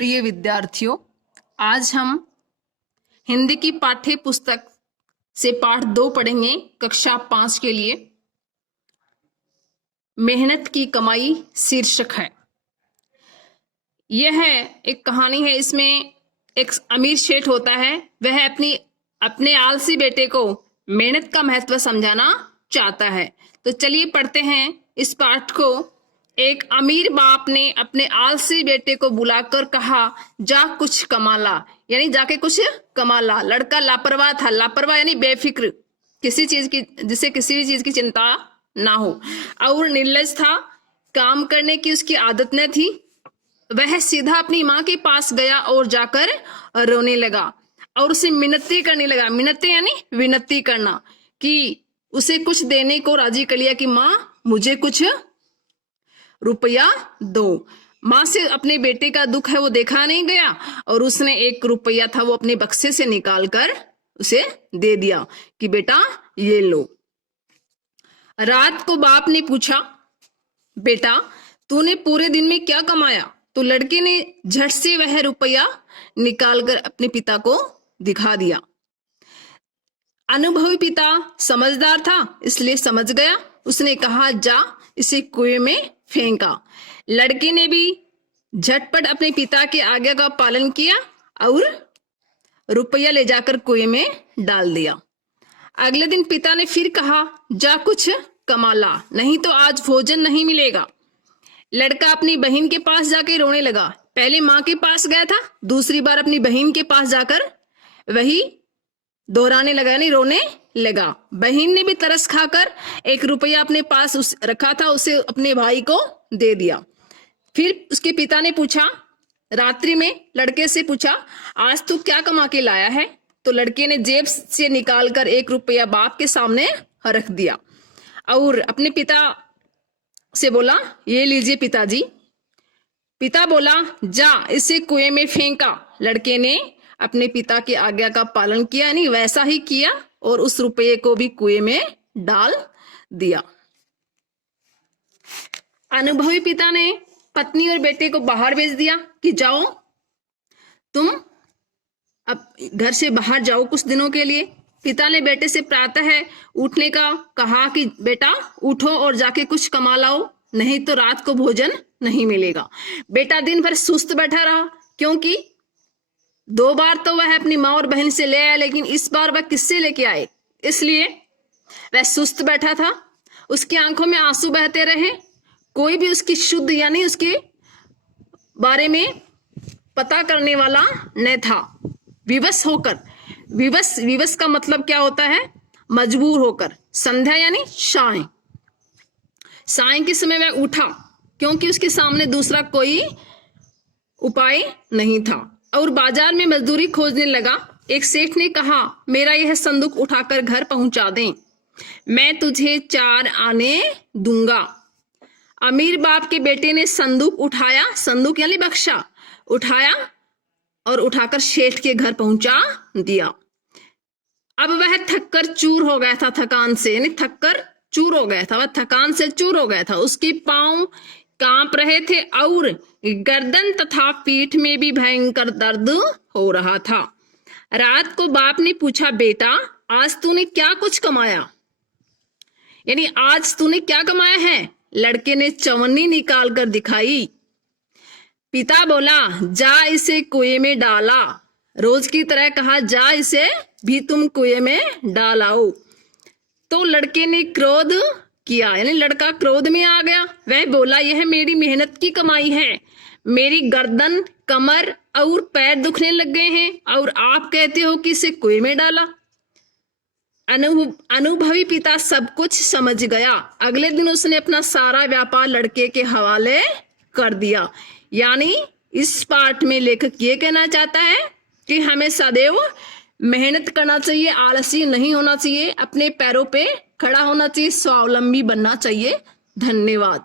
प्रिय विद्यार्थियों, आज हम हिंदी की पाठ्य पुस्तक से पाठ 2 पढ़ेंगे कक्षा 5 के लिए। मेहनत की कमाई शीर्षक है। यह एक कहानी है। इसमें एक अमीर सेठ होता है। वह अपने आलसी बेटे को मेहनत का महत्व समझाना चाहता है। तो चलिए पढ़ते हैं इस पाठ को। एक अमीर बाप ने अपने आलसी बेटे को बुलाकर कहा, जा कुछ कमा ला, यानी जाके कुछ कमा ला। लड़का लापरवाह था। लापरवाह यानी बेफिक्र, किसी चीज की, जिसे किसी भी चीज की चिंता ना हो, और निर्लज था। काम करने की उसकी आदत न थी। वह सीधा अपनी माँ के पास गया और जाकर रोने लगा और उसे मिन्नतें करने लगा। मिन्नतें यानी विनती करना, कि उसे कुछ देने को राजी कर लिया कि माँ मुझे कुछ रुपया दो। माँ से अपने बेटे का दुख है वो देखा नहीं गया और उसने 1 रुपया था वो अपने बक्से से निकाल कर उसे दे दिया कि बेटा ये लो। रात को बाप ने पूछा, बेटा तूने पूरे दिन में क्या कमाया? तो लड़के ने झट से वह रुपया निकालकर अपने पिता को दिखा दिया। अनुभवी पिता समझदार था, इसलिए समझ गया। उसने कहा, जा इसे कुएं में फेंका। लड़के ने भी झटपट अपने पिता की आज्ञा का पालन किया और रुपया ले जाकर कुएं में डाल दिया। अगले दिन पिता ने फिर कहा, जा कुछ कमा ला, नहीं तो आज भोजन नहीं मिलेगा। लड़का अपनी बहन के पास जाकर रोने लगा। पहले माँ के पास गया था, दूसरी बार अपनी बहन के पास जाकर वही दोहराने लगा, यानी रोने लगा। बहन ने भी तरस खाकर 1 रुपया अपने पास रखा था, उसे अपने भाई को दे दिया। फिर उसके पिता ने पूछा, रात्रि में लड़के से पूछा, आज तू क्या कमा के लाया है? तो लड़के ने जेब से निकालकर 1 रुपया बाप के सामने रख दिया और अपने पिता से बोला, ये लीजिए पिताजी। पिता बोला, जा इसे कुएं में फेंका। लड़के ने अपने पिता की आज्ञा का पालन किया, यानी वैसा ही किया और उस रुपये को भी कुएं में डाल दिया। अनुभवी पिता ने पत्नी और बेटे को बाहर भेज दिया कि जाओ, तुम अब घर से बाहर जाओ कुछ दिनों के लिए। पिता ने बेटे से प्रातः उठने का कहा कि बेटा उठो और जाके कुछ कमा लाओ, नहीं तो रात को भोजन नहीं मिलेगा। बेटा दिन भर सुस्त बैठा रहा, क्योंकि 2 बार तो वह अपनी माँ और बहन से ले आया, लेकिन इस बार वह किससे लेके आए, इसलिए वह सुस्त बैठा था। उसकी आंखों में आंसू बहते रहे। कोई भी उसकी शुद्ध यानी उसके बारे में पता करने वाला न था। विवश होकर, विवश का मतलब क्या होता है? मजबूर होकर। संध्या यानी साय। साय के समय वह उठा, क्योंकि उसके सामने दूसरा कोई उपाय नहीं था, और बाजार में मजदूरी खोजने लगा। एक सेठ ने कहा, मेरा यह संदूक उठाकर घर पहुंचा दें, मैं तुझे 4 आने दूंगा। अमीर बाप के बेटे ने संदूक उठाया, संदूक यानी बक्सा उठाया और उठाकर सेठ के घर पहुंचा दिया। अब वह थककर चूर हो गया था, थकान से, यानी थककर चूर हो गया था। वह थकान से चूर हो गया था। उसके पांव कांप रहे थे और गर्दन तथा पीठ में भी भयंकर दर्द हो रहा था। रात को बाप ने पूछा, बेटा आज तूने क्या कुछ कमाया, यानी आज तूने क्या कमाया है? लड़के ने चवन्नी निकाल कर दिखाई। पिता बोला, जा इसे कुएं में डाला। रोज की तरह कहा, जा इसे भी तुम कुएं में डालाओ। तो लड़के ने क्रोध किया, यानी लड़का क्रोध में आ गया। वह बोला, यह मेरी मेहनत की कमाई है, मेरी गर्दन, कमर और पैर दुखने लग गए हैं और आप कहते हो कि इसे कुएं में डाला। अनुभवी पिता सब कुछ समझ गया। अगले दिन उसने अपना सारा व्यापार लड़के के हवाले कर दिया। यानी इस पाठ में लेखक ये कहना चाहता है कि हमें सदैव मेहनत करना चाहिए, आलसी नहीं होना चाहिए, अपने पैरों पे खड़ा होना चाहिए, स्वावलंबी बनना चाहिए। धन्यवाद।